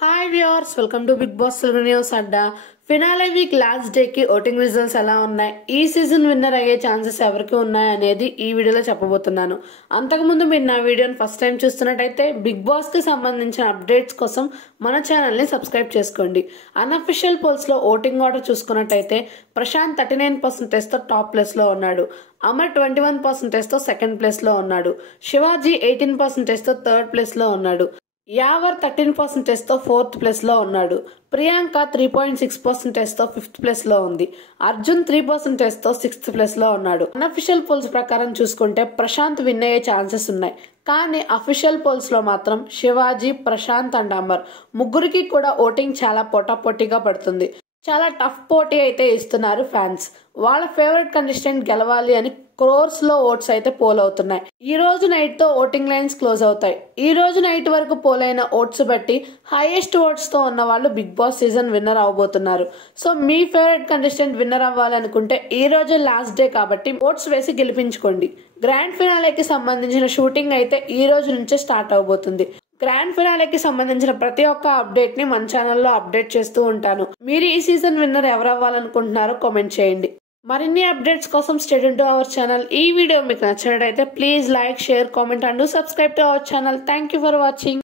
Hi viewers, welcome to Bigg Boss Telugu news Adda. Finale week last డేకి voting results ఎలా ఉన్నాయి, ఈ సీజన్ విన్నర్ అయ్యే ఛాన్సెస్ ఎవరికి ఉన్నాయి అనేది ఈ వీడియోలో చెప్పబోతున్నాను. అంతకుముందు మీరు నా వీడియోని ఫస్ట్ టైం చూస్తున్నట్టయితే బిగ్ బాస్కి సంబంధించిన అప్డేట్స్ కోసం మన ఛానల్ని సబ్స్క్రైబ్ చేసుకోండి. అన్అఫిషియల్ పోల్స్లో ఓటింగ్ ఆర్డర్ చూసుకున్నట్టయితే ప్రశాంత్ 39%తో టాప్ ప్లేస్లో ఉన్నాడు. అమర్ 21%తో సెకండ్ ప్లేస్లో ఉన్నాడు. శివాజీ 18%తో థర్డ్ ప్లేస్లో ఉన్నాడు. యావర్ 13%తో ఫోర్త్ ప్లేస్లో ఉన్నాడు. ప్రియాంక 3.6%తో ఫిఫ్త్ ప్లేస్లో ఉంది. అర్జున్ 3%తో సిక్స్త్ ప్లేస్లో ఉన్నాడు. అన్అఫిషియల్ పోల్స్ ప్రకారం చూసుకుంటే ప్రశాంత్ విన్ అయ్యే ఛాన్సెస్ ఉన్నాయి. కానీ అఫీషియల్ పోల్స్లో మాత్రం శివాజీ, ప్రశాంత్ అండ్ అమర్ ముగ్గురికి కూడా ఓటింగ్ చాలా పోటాపోటీగా పడుతుంది. చాలా టఫ్ పోటీ అయితే ఇస్తున్నారు ఫ్యాన్స్. వాళ్ళ ఫేవరెట్ కంటెస్టెంట్ గెలవాలి అని క్రోర్స్ లో ఓట్స్ అయితే పోల్ అవుతున్నాయి. ఈ రోజు నైట్ తో ఓటింగ్ లైన్స్ క్లోజ్ అవుతాయి. ఈ రోజు నైట్ వరకు పోల్ అయిన ఓట్స్ బట్టి హైయెస్ట్ ఓట్స్ తో ఉన్న వాళ్ళు బిగ్ బాస్ సీజన్ విన్నర్ అవబోతున్నారు. సో మీ ఫేవరెట్ కంటెస్టెంట్ విన్నర్ అవ్వాలనుకుంటే ఈ రోజు లాస్ట్ డే కాబట్టి ఓట్స్ వేసి గెలిపించుకోండి. గ్రాండ్ ఫినాలేకి సంబంధించిన షూటింగ్ అయితే ఈ రోజు నుంచే స్టార్ట్ అవబోతుంది. గ్రాండ్ ఫినాలేకి సంబంధించిన ప్రతి ఒక్క అప్డేట్ ని మన ఛానల్లో అప్డేట్ చేస్తూ ఉంటాను. మీరు ఈ సీజన్ విన్నర్ ఎవరు అవ్వాలనుకుంటున్నారో కామెంట్ చేయండి. మరిన్ని అప్డేట్స్ కోసం stay tuned to our channel. ఈ వీడియో మీకు నచ్చినట్లయితే please like, share, comment and subscribe to our channel. Thank you for watching.